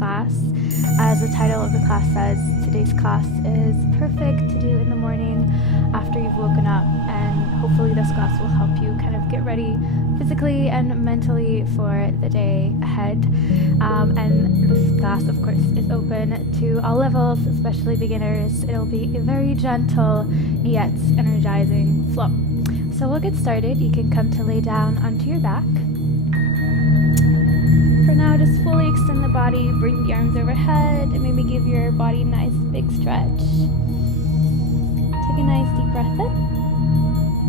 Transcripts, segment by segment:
class. As the title of the class says, today's class is perfect to do in the morning after you've woken up, and hopefully this class will help you kind of get ready physically and mentally for the day ahead. And this class, of course, is open to all levels, especially beginners. It'll be a very gentle yet energizing flow. So we'll get started. You can come to lay down onto your back. For now, just fully extend the body, bring the arms overhead, and maybe give your body a nice big stretch. Take a nice deep breath in.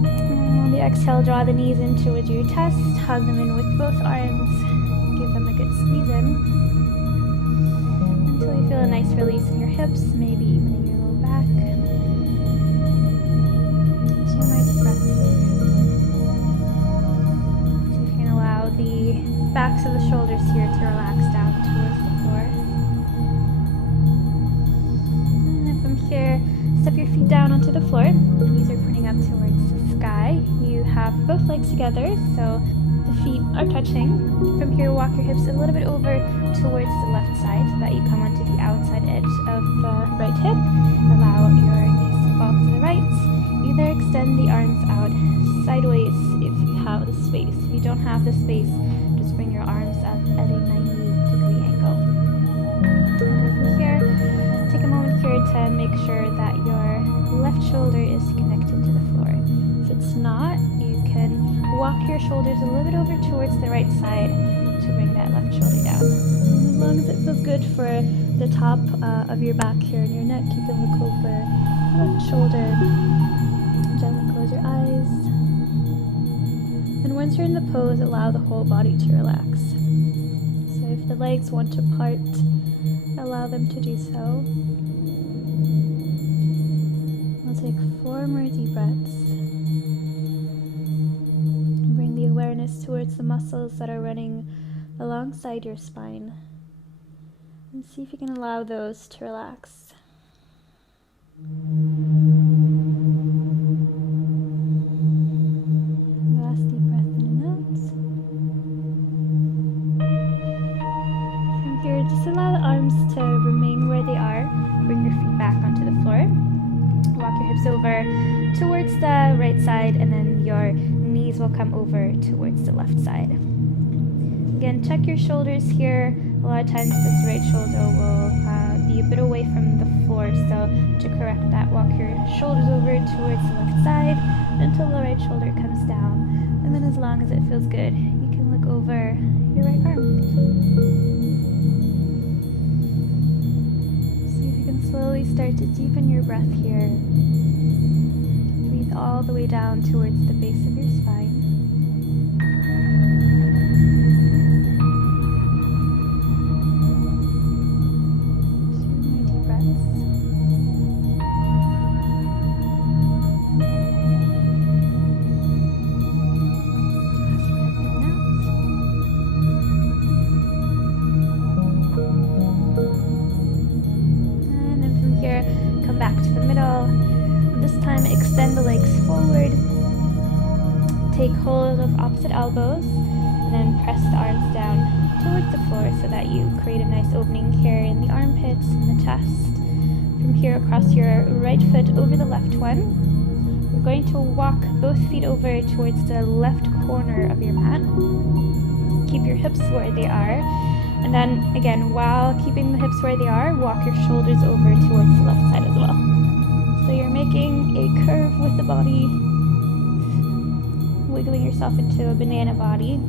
And on the exhale, draw the knees in towards your chest, hug them in with both arms, give them a good squeeze in, until you feel a nice release in your hips, maybe even in your low back. 2 more deep breaths here. See if you can allow the backs of the shoulders here to relax down towards the floor. And then from here, step your feet down onto the floor. The knees are pointing up towards the sky. You have both legs together, so the feet are touching. From here, walk your hips a little bit over towards the left side so that you come onto the outside edge of the right hip. Allow your knees to fall to the right. Either extend the arms out sideways if you have the space. If you don't have the space, just bring your arms up at a 90-degree angle. And from here, take a moment here to make sure that your left shoulder is connected to the floor. If it's not, you can walk your shoulders a little bit over towards the right side to bring that left shoulder down. And as long as it feels good for the top of your back here and your neck, you can look over the left shoulder. Gently close your eyes. And once you're in the pose, allow the whole body to relax. So if the legs want to part, allow them to do so. We'll take 4 more deep breaths. Bring the awareness towards the muscles that are running alongside your spine. And see if you can allow those to relax. Last deep breath in and out. From here, just allow the arms to remain where they are. Bring your feet back onto the floor. Walk your hips over towards the right side, and then your knees will come over towards the left side. Again, check your shoulders here. A lot of times this right shoulder will be a bit away from the floor, so to correct that, walk your shoulders over towards the left side until the right shoulder comes down. And then as long as it feels good, you can look over your right arm. See if you can slowly start to deepen your breath here. Breathe all the way down towards the base of your spine. Extend the legs forward, take hold of opposite elbows, and then press the arms down towards the floor so that you create a nice opening here in the armpits and the chest. From here, across your right foot over the left one. We're going to walk both feet over towards the left corner of your mat. Keep your hips where they are. And then, again, while keeping the hips where they are, walk your shoulders over towards the left side as well. So you're making a curve with the body, wiggling yourself into a banana body.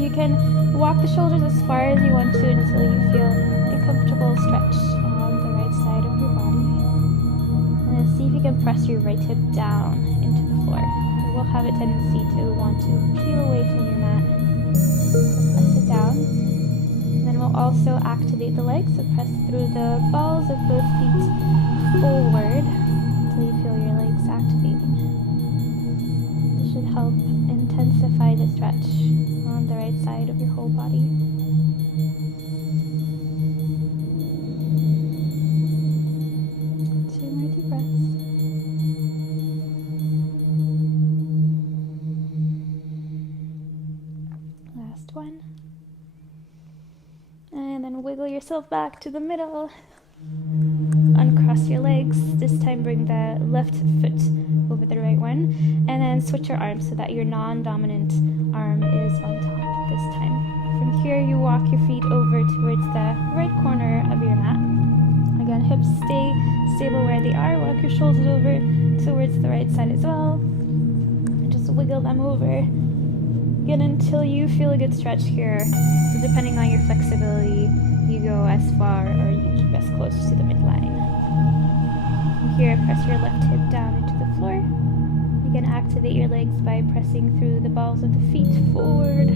You can walk the shoulders as far as you want to until you feel a comfortable stretch along the right side of your body. And then see if you can press your right hip down into the floor. You will have a tendency to want to peel away from your mat. So press it down. And then we'll also activate the legs, so press through the balls of both feet forward until you feel your legs activating. This should help intensify the stretch on the right side of your whole body. 2 more deep breaths. yourself back to the middle. Uncross your legs. This time bring the left foot over the right one. And then switch your arms so that your non-dominant arm is on top this time. From here, you walk your feet over towards the right corner of your mat. Again, hips stay stable where they are. Walk your shoulders over towards the right side as well. Just wiggle them over. Again, until you feel a good stretch here. So depending on your flexibility, you go as far or you keep as close to the midline. From here, press your left hip down into the floor. You can activate your legs by pressing through the balls of the feet forward.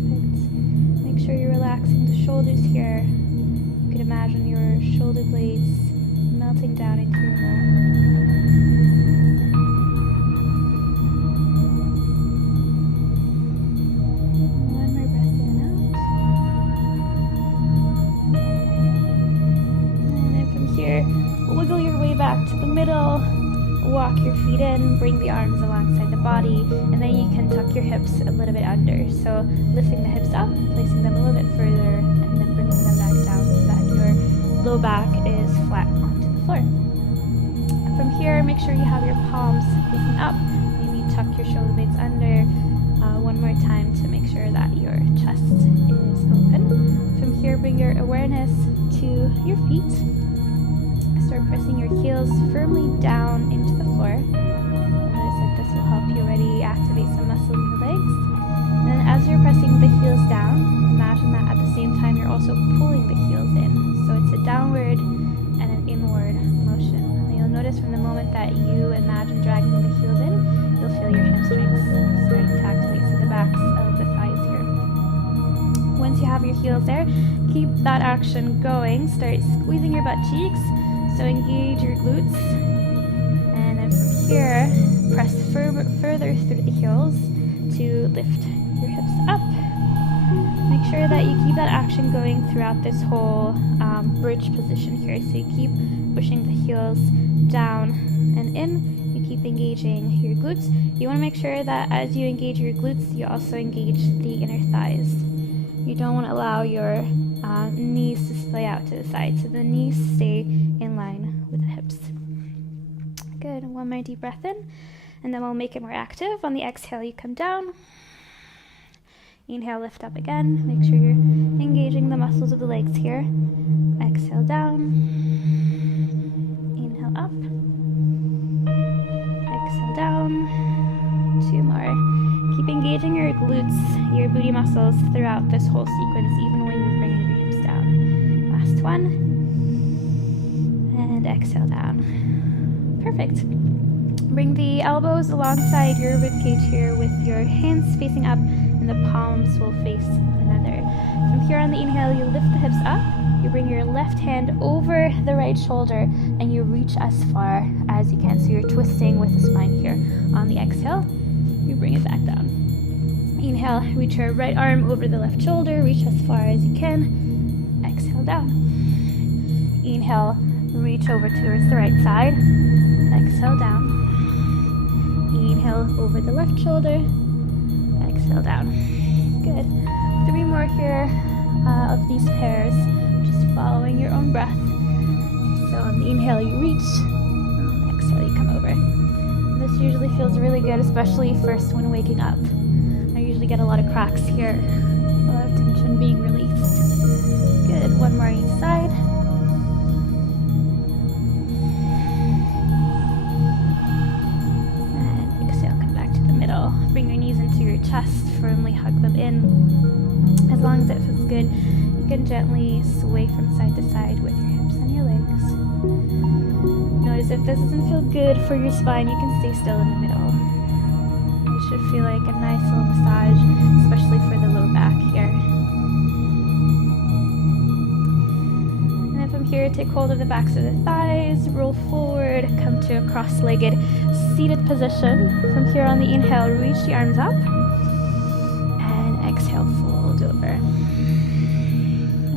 Perfect. Make sure you're relaxing the shoulders here. You can imagine your shoulder blades melting down into your mouth. Wiggle your way back to the middle, walk your feet in, bring the arms alongside the body, and then you can tuck your hips a little bit under. So lifting the hips up, placing them a little bit further, and then bringing them back down so that your low back is flat onto the floor. From here, make sure you have your palms facing up, maybe tuck your shoulder blades under one more time to make sure that your chest is open. From here, bring your awareness to your feet. Start pressing your heels firmly down into the floor. Notice that this will help you already activate some muscles in the legs. And then as you're pressing the heels down, imagine that at the same time you're also pulling the heels in. So it's a downward and an inward motion. And you'll notice from the moment that you imagine dragging the heels in, you'll feel your hamstrings starting to activate, so the backs of the thighs here. Once you have your heels there, keep that action going. Start squeezing your butt cheeks. So engage your glutes, and then from here, press further through the heels to lift your hips up. Make sure that you keep that action going throughout this whole bridge position here. So you keep pushing the heels down and in. You keep engaging your glutes. You want to make sure that as you engage your glutes, you also engage the inner thighs. You don't want to allow your knees to splay out to the side, so the knees stay in line with the hips. Good. One more deep breath in, and then we'll make it more active. On the exhale, you come down. Inhale, lift up again. Make sure you're engaging the muscles of the legs here. Exhale down. Inhale up. Exhale down. Two more. Keep engaging your glutes, your booty muscles throughout this whole sequence, even when you're bringing your hips down. Last one. And exhale down. Perfect. Bring the elbows alongside your ribcage here with your hands facing up, and the palms will face one another. From here on the inhale, you lift the hips up. You bring your left hand over the right shoulder, and you reach as far as you can. So you're twisting with the spine here. On the exhale, you bring it back down. Inhale, reach your right arm over the left shoulder, reach as far as you can. Exhale down. Inhale, reach over towards the right side. Exhale down. Inhale over the left shoulder. Exhale down. Good. 3 more here of these pairs, just following your own breath. So on the inhale, you reach. On the exhale, you come over. This usually feels really good, especially first when waking up. I usually get a lot of cracks here, a lot of tension being released. Good. 1 more each side. And exhale, come back to the middle. Bring your knees into your chest, firmly hug them in. As long as it feels good, you can gently sway from side to side with your hips and your legs. Notice if this doesn't feel good for your spine, you can stay still in the middle. It should feel like a nice little massage, especially for the low back here. And then from here, take hold of the backs of the thighs, roll forward, come to a cross-legged seated position. From here on the inhale, reach the arms up, and exhale, fold over.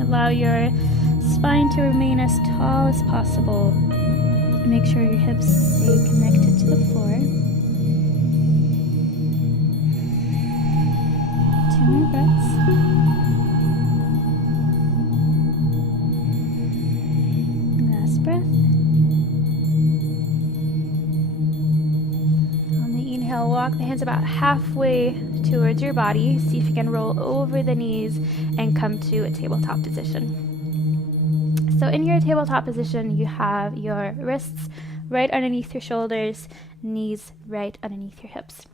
Allow your spine to remain as tall as possible. Make sure your hips stay connected to the floor. 2 Few more breaths. Last breath. On the inhale, walk the hands about halfway towards your body. See if you can roll over the knees and come to a tabletop position. So in your tabletop position, you have your wrists right underneath your shoulders, knees right underneath your hips.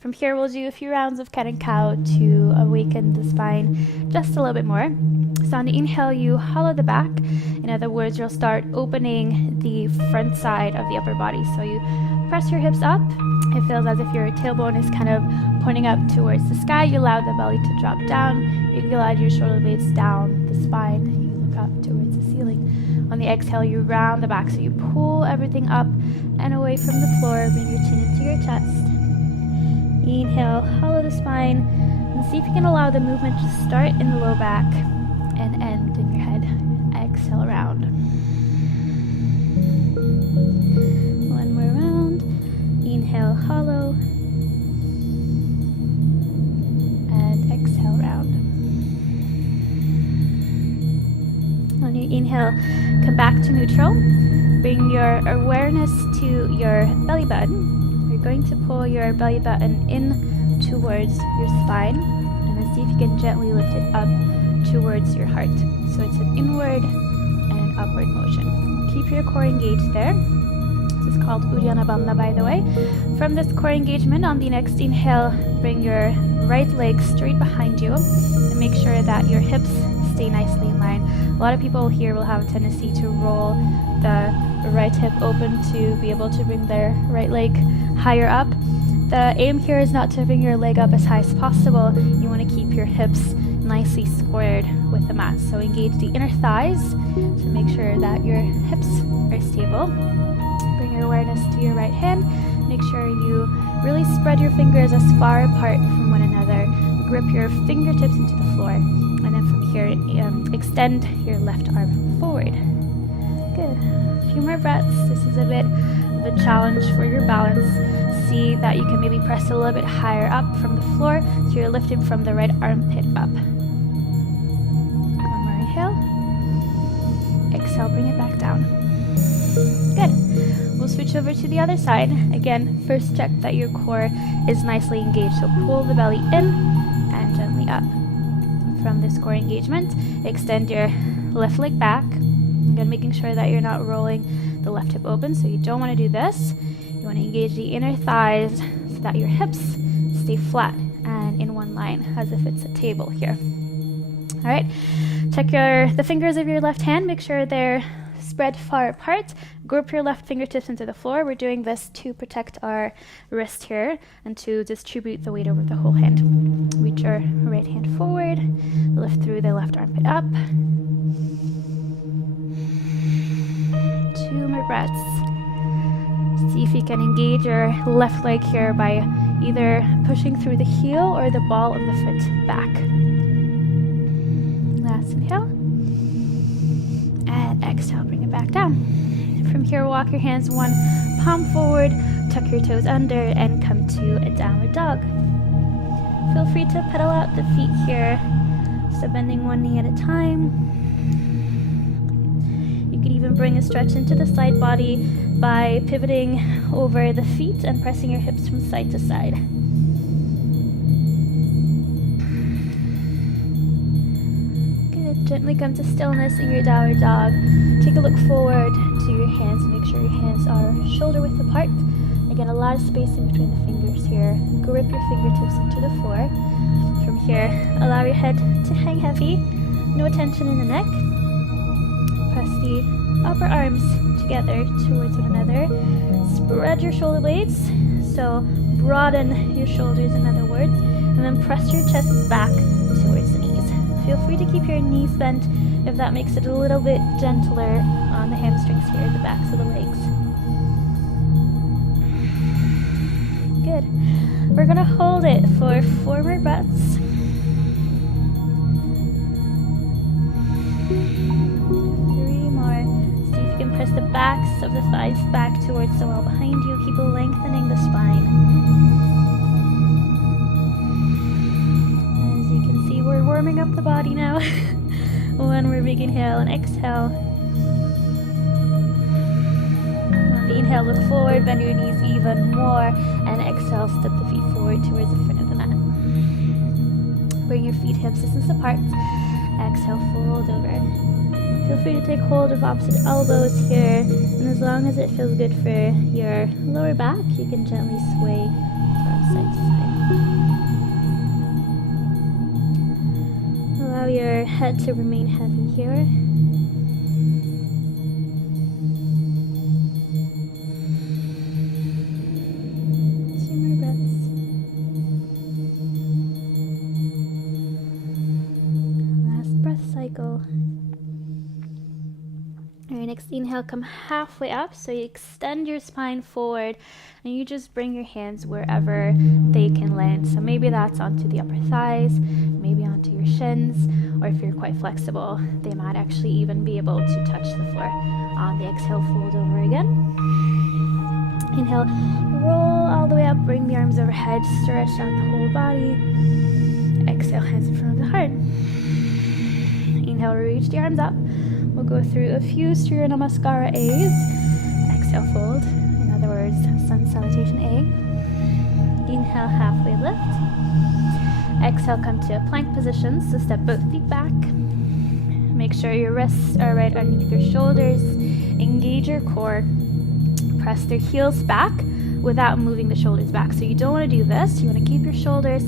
From here, we'll do a few rounds of cat and cow to awaken the spine just a little bit more. So on the inhale, you hollow the back. In other words, you'll start opening the front side of the upper body. So you press your hips up. It feels as if your tailbone is kind of pointing up towards the sky. You allow the belly to drop down. You glide your shoulder blades down the spine. You look up towards the ceiling. On the exhale, you round the back. So you pull everything up and away from the floor. Bring your chin into your chest. Inhale, hollow the spine, and see if you can allow the movement to start in the low back and end in your head. Exhale, round. One more round. Inhale, hollow, and exhale, round. On your inhale, come back to neutral. Bring your awareness to your belly button. You're going to pull your belly button in towards your spine, and then see if you can gently lift it up towards your heart. So it's an inward and an upward motion. Keep your core engaged there. This is called Uddiyana Bandha, by the way. From this core engagement, on the next inhale, bring your right leg straight behind you and make sure that your hips stay nicely in line. A lot of people here will have a tendency to roll the right hip open to be able to bring their right leg higher up. The aim here is not to bring your leg up as high as possible. You want to keep your hips nicely squared with the mat. So engage the inner thighs to make sure that your hips are stable. Bring your awareness to your right hand. Make sure you really spread your fingers as far apart from one another. Grip your fingertips into the floor. And then from here, extend your left arm forward. Good. A few more breaths. This is a bit of a challenge for your balance. See that you can maybe press a little bit higher up from the floor so you're lifting from the right armpit up. One more inhale. Exhale, bring it back down. Good. We'll switch over to the other side. Again, first check that your core is nicely engaged. So pull the belly in and gently up. From this core engagement, extend your left leg back. Again, making sure that you're not rolling the left hip open, so you don't want to do this. You want to engage the inner thighs so that your hips stay flat and in one line as if it's a table here. All right, check the fingers of your left hand. Make sure they're spread far apart. Grip your left fingertips into the floor. We're doing this to protect our wrist here and to distribute the weight over the whole hand. Reach your right hand forward. Lift through the left armpit up. 2 more breaths. See if you can engage your left leg here by either pushing through the heel or the ball of the foot back. Last inhale. And exhale, bring it back down. From here, walk your hands one palm forward, tuck your toes under, and come to a downward dog. Feel free to pedal out the feet here, so bending one knee at a time. You could even bring a stretch into the side body by pivoting over the feet and pressing your hips from side to side. Good. Gently come to stillness in your downward dog. Take a look forward to your hands. Make sure your hands are shoulder width apart. Again, a lot of space in between the fingers here. Grip your fingertips into the floor. From here, allow your head to hang heavy. No tension in the neck. Press the upper arms together towards one another. Spread your shoulder blades, so broaden your shoulders in other words, and then press your chest back towards the knees. Feel free to keep your knees bent if that makes it a little bit gentler on the hamstrings here, the backs of the legs. Good. We're gonna hold it for 4 more breaths. 3 more. See if you can press the backs of the thighs back towards the wall behind you. Keep lengthening the spine. warming up the body now. One more big inhale and exhale. On the inhale, look forward, bend your knees even more, and exhale, step the feet forward towards the front of the mat. Bring your feet hip distance apart. Exhale, fold over. Feel free to take hold of opposite elbows here, and as long as it feels good for your lower back, you can gently sway from side to side. Allow your head to remain heavy here. Two more breaths. Last breath cycle. Alright, next inhale, come halfway up, so you extend your spine forward and you just bring your hands wherever they can land. So maybe that's onto the upper thighs, maybe onto your shins, or if you're quite flexible, they might actually even be able to touch the floor. On the exhale, fold over again. Inhale, roll all the way up, bring the arms overhead, stretch out the whole body. Exhale, hands in front of the heart. Inhale, reach the arms up. We'll go through a few Surya Namaskara A's. Exhale, fold. In other words, Sun Salutation A. Inhale, halfway lift. Exhale, come to a plank position. So step both feet back. Make sure your wrists are right underneath your shoulders. Engage your core. Press their heels back without moving the shoulders back. So you don't want to do this. You want to keep your shoulders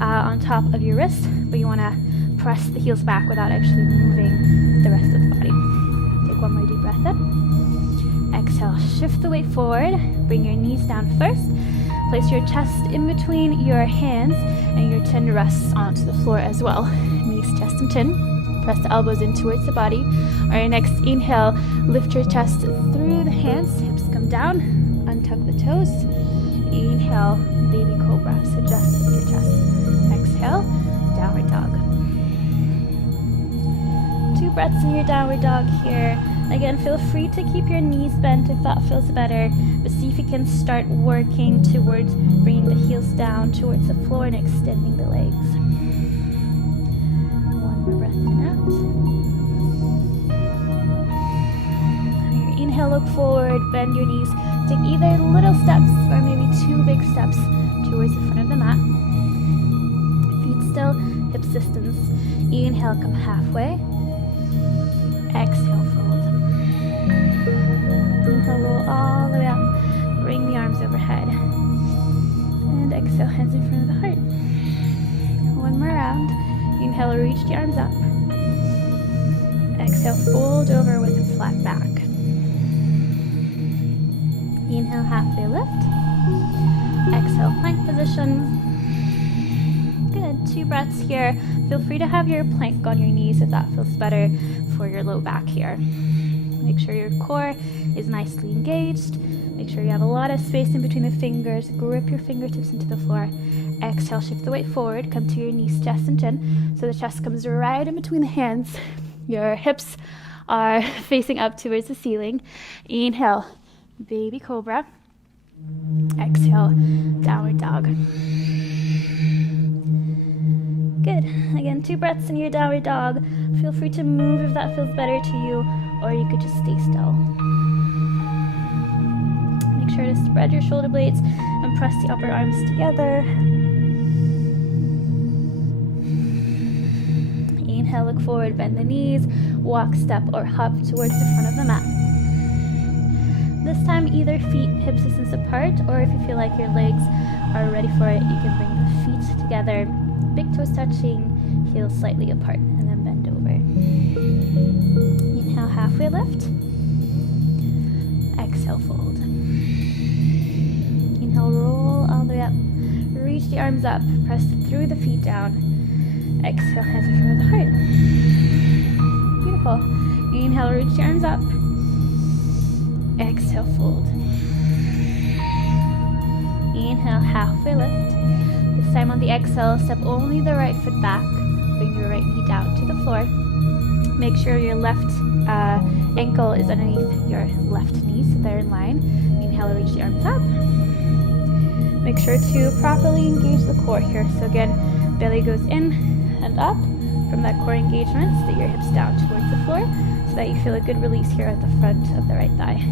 on top of your wrists, but you want to press the heels back without actually moving the rest of the body. Take one more deep breath in. Exhale, shift the weight forward. Bring your knees down first. Place your chest in between your hands and your chin rests onto the floor as well. Knees, chest, and chin. Press the elbows in towards the body. All right, next inhale, lift your chest through the hands. Hips come down. Untuck the toes. Inhale, baby cobra. So just lift your chest. Exhale, downward dog. 2 breaths in your downward dog here. Again, feel free to keep your knees bent if that feels better, but see if you can start working towards bringing the heels down towards the floor and extending the legs. One more breath in out. Your inhale, look forward, bend your knees. Take either little steps or maybe 2 big steps towards the front of the mat. Feet still, hips distance. Inhale, come halfway. Exhale, fold. Inhale, roll all the way up. Bring the arms overhead. And exhale, hands in front of the heart. One more round. Inhale, reach the arms up. Exhale, fold over with a flat back. Inhale, halfway lift. Exhale, plank position. Good, 2 breaths here. Feel free to have your plank on your knees if that feels better for your low back here. Make sure your core is nicely engaged. Make sure you have a lot of space in between the fingers. Grip your fingertips into the floor. Exhale, shift the weight forward. Come to your knees, chest, and chin. So the chest comes right in between the hands. Your hips are facing up towards the ceiling. Inhale, baby cobra. Exhale, downward dog. Good. Again, 2 breaths in your downward dog. Feel free to move if that feels better to you, or you could just stay still. Make sure to spread your shoulder blades and press the upper arms together. Inhale, look forward, bend the knees, walk, step, or hop towards the front of the mat. This time, either feet hip distance apart, or if you feel like your legs are ready for it, you can bring the feet together. Big toes touching, heels slightly apart, and then bend over. Inhale, halfway lift. Exhale, fold. Inhale, roll all the way up. Reach the arms up, press through the feet down. Exhale, hands in front of the heart. Beautiful. Inhale, reach the arms up. Exhale, fold. Inhale, halfway lift. This time on the exhale, step only the right foot back. Bring your right knee down to the floor. Make sure your left ankle is underneath your left knee, so they're in line. Inhale, reach the arms up. Make sure to properly engage the core here. So again, belly goes in and up. from that core engagement. Sit your hips down towards the floor so that you feel a good release here at the front of the right thigh.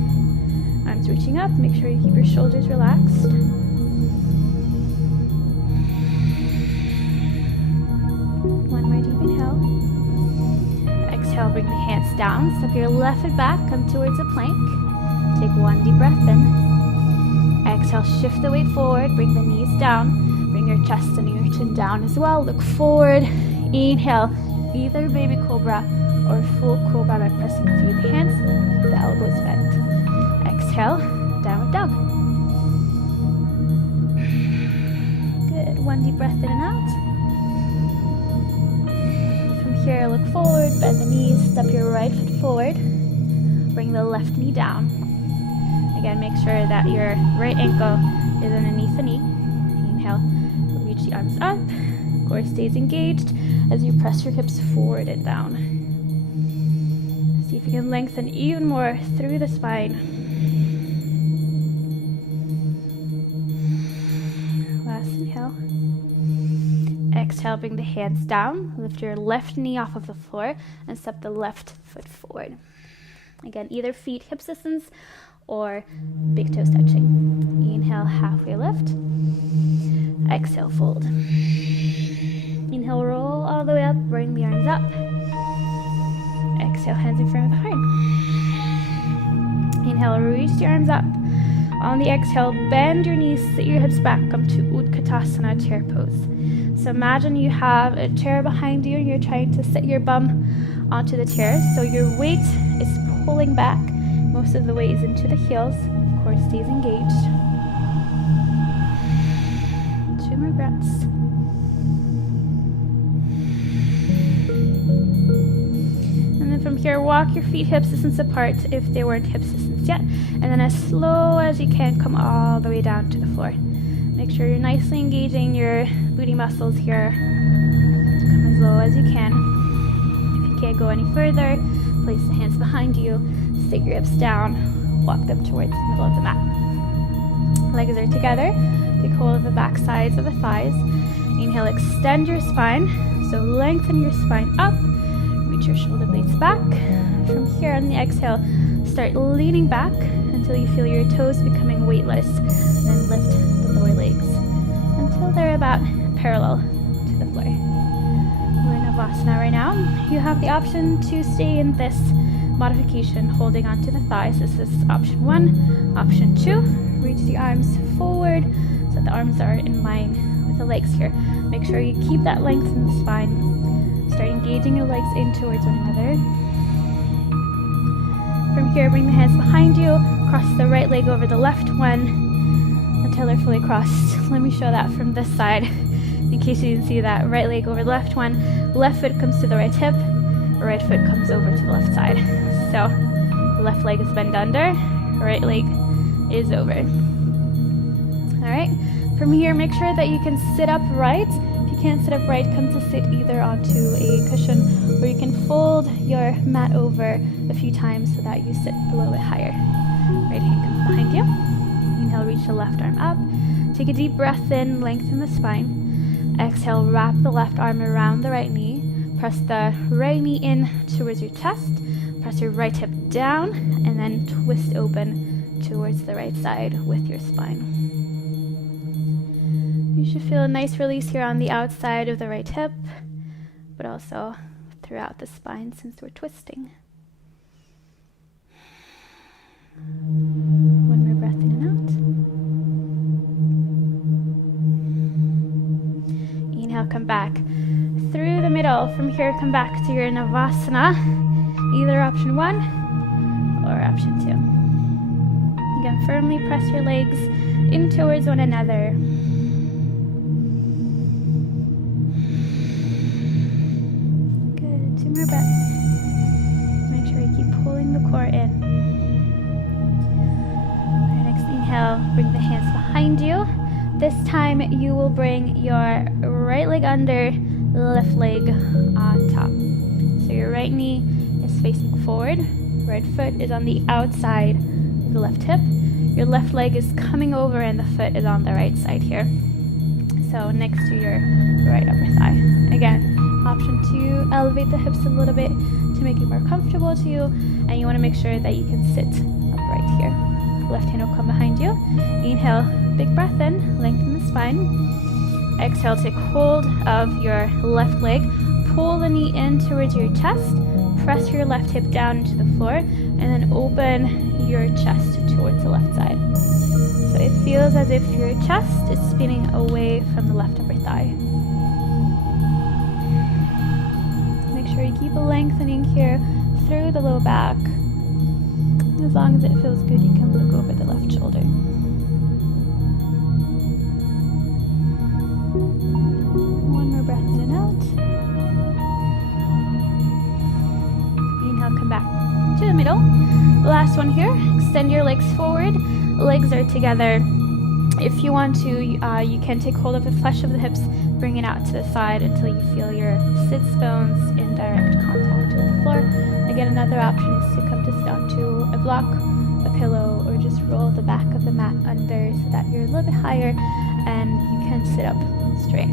Arms reaching up. Make sure you keep your shoulders relaxed. One more deep inhale. Exhale, bring the hands down. Step your left foot back. Come towards a plank. Take one deep breath in. Exhale, shift the weight forward. Bring the knees down. Bring your chest and your chin down as well. Look forward. Inhale, either baby cobra or full cobra by pressing through the hands, the elbows bent. Exhale, downward dog. Good. One deep breath in and out. From here, look forward, bend the knees, step your right foot forward. Bring the left knee down. Again, make sure that your right ankle is underneath the knee. Inhale, reach the arms up. Core stays engaged as you press your hips forward and down. See if you can lengthen even more through the spine. Last inhale. Exhale, bring the hands down. Lift your left knee off of the floor and step the left foot forward. Again, either feet hip distance or big toes touching. Inhale, halfway lift. Exhale, fold. Inhale, roll all the way up, bring the arms up. Exhale, hands in front of the heart. Inhale, reach the arms up. On the exhale, bend your knees, sit your hips back, come to Utkatasana, chair pose. So imagine you have a chair behind you and you're trying to sit your bum onto the chair. So your weight is pulling back. Most of the weight is into the heels. Core stays engaged. 2 more breaths. And then from here, walk your feet hip distance apart if they weren't hip distance yet. And then as slow as you can, come all the way down to the floor. Make sure you're nicely engaging your booty muscles here. Come as low as you can. If you can't go any further, place the hands behind you, stick your hips down, walk them towards the middle of the mat. Legs are together. Take hold of the back sides of the thighs. Inhale, extend your spine. So lengthen your spine up. Reach your shoulder blades back. From here on the exhale, start leaning back until you feel your toes becoming weightless. Then lift the lower legs until they're about parallel to the floor. We're in Navasana right now. You have the option to stay in this modification, holding onto the thighs. This is option 1. Option 2, reach the arms forward so that the arms are in line with the legs here. Make sure you keep that length in the spine. Start engaging your legs in towards one another. From here, bring the hands behind you, cross the right leg over the left one until they're fully crossed. Let me show that from this side in case you didn't see that. Right leg over the left one, left foot comes to the right hip, right foot comes over to the left side. So the left leg is bent under, right leg is over. All right, from here, make sure that you can sit upright. If you can't sit upright, come to sit either onto a cushion or you can fold your mat over a few times so that you sit a little bit higher. Right hand comes behind you. Inhale, reach the left arm up. Take a deep breath in, lengthen the spine. Exhale, wrap the left arm around the right knee. Press the right knee in towards your chest. Press your right hip down and then twist open towards the right side with your spine. You should feel a nice release here on the outside of the right hip, but also throughout the spine since we're twisting. One more breath in and out. Inhale, come back through the middle. From here, come back to your Navasana, either option 1 or option 2. Again, firmly press your legs in towards one another. Good, 2 more breaths. Make sure you keep pulling the core in. Our next inhale, bring the hands behind you. This time you will bring your right leg under, left leg on top. So your right knee is facing forward, right foot is on the outside of the left hip. Your left leg is coming over and the foot is on the right side here. So next to your right upper thigh. Again, Option to elevate the hips a little bit to make it more comfortable to you, and you want to make sure that you can sit upright here. Left hand will come behind you. Inhale, big breath in, lengthen the spine. Exhale, take hold of your left leg, pull the knee in towards your chest, press your left hip down into the floor, and then open your chest towards the left side. So it feels as if your chest is spinning away from the left upper thigh. Make sure you keep lengthening here through the low back. As long as it feels good, you can look over the left shoulder. One more breath in and out. Inhale, come back to the middle. Last one here. Extend your legs forward. Legs are together. If you want to, you can take hold of the flesh of the hips, bring it out to the side until you feel your sits bones in direct contact with the floor. Again, another option is to come to sit onto a block, a pillow, or just roll the back of the mat under so that you're a little bit higher and you can sit up straight.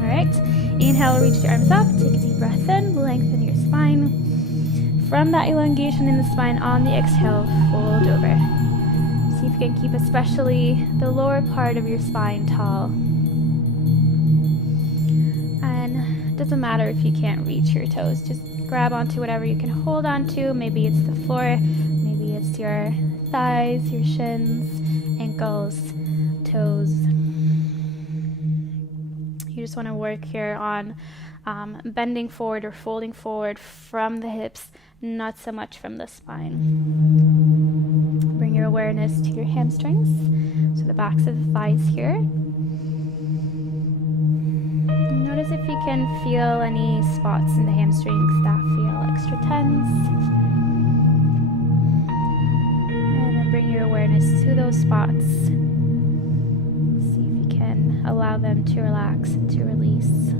All right, inhale, reach your arms up, take a deep breath in, lengthen your spine. From that elongation in the spine, on the exhale, fold over. See if you can keep especially the lower part of your spine tall. And it doesn't matter if you can't reach your toes, just grab onto whatever you can hold onto. Maybe it's the floor, maybe it's your thighs, your shins, ankles, toes. You just want to work here on bending forward or folding forward from the hips, not so much from the spine. Bring your awareness to your hamstrings, so the backs of the thighs here. Notice if you can feel any spots in the hamstrings that feel extra tense. And then bring your awareness to those spots. See if you can allow them to relax and to release.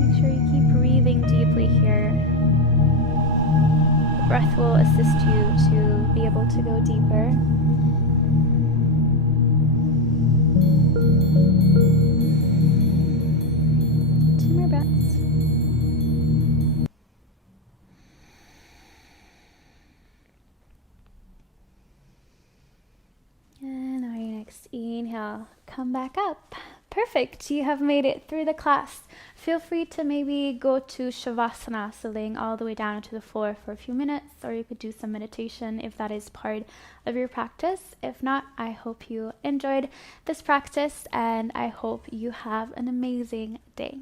Make sure you keep breathing deeply here. The breath will assist you to be able to go deeper. Two more breaths. And on your next inhale, come back up. Perfect. You have made it through the class. Feel free to maybe go to Shavasana, so laying all the way down onto the floor for a few minutes, or you could do some meditation if that is part of your practice. If not, I hope you enjoyed this practice, and I hope you have an amazing day.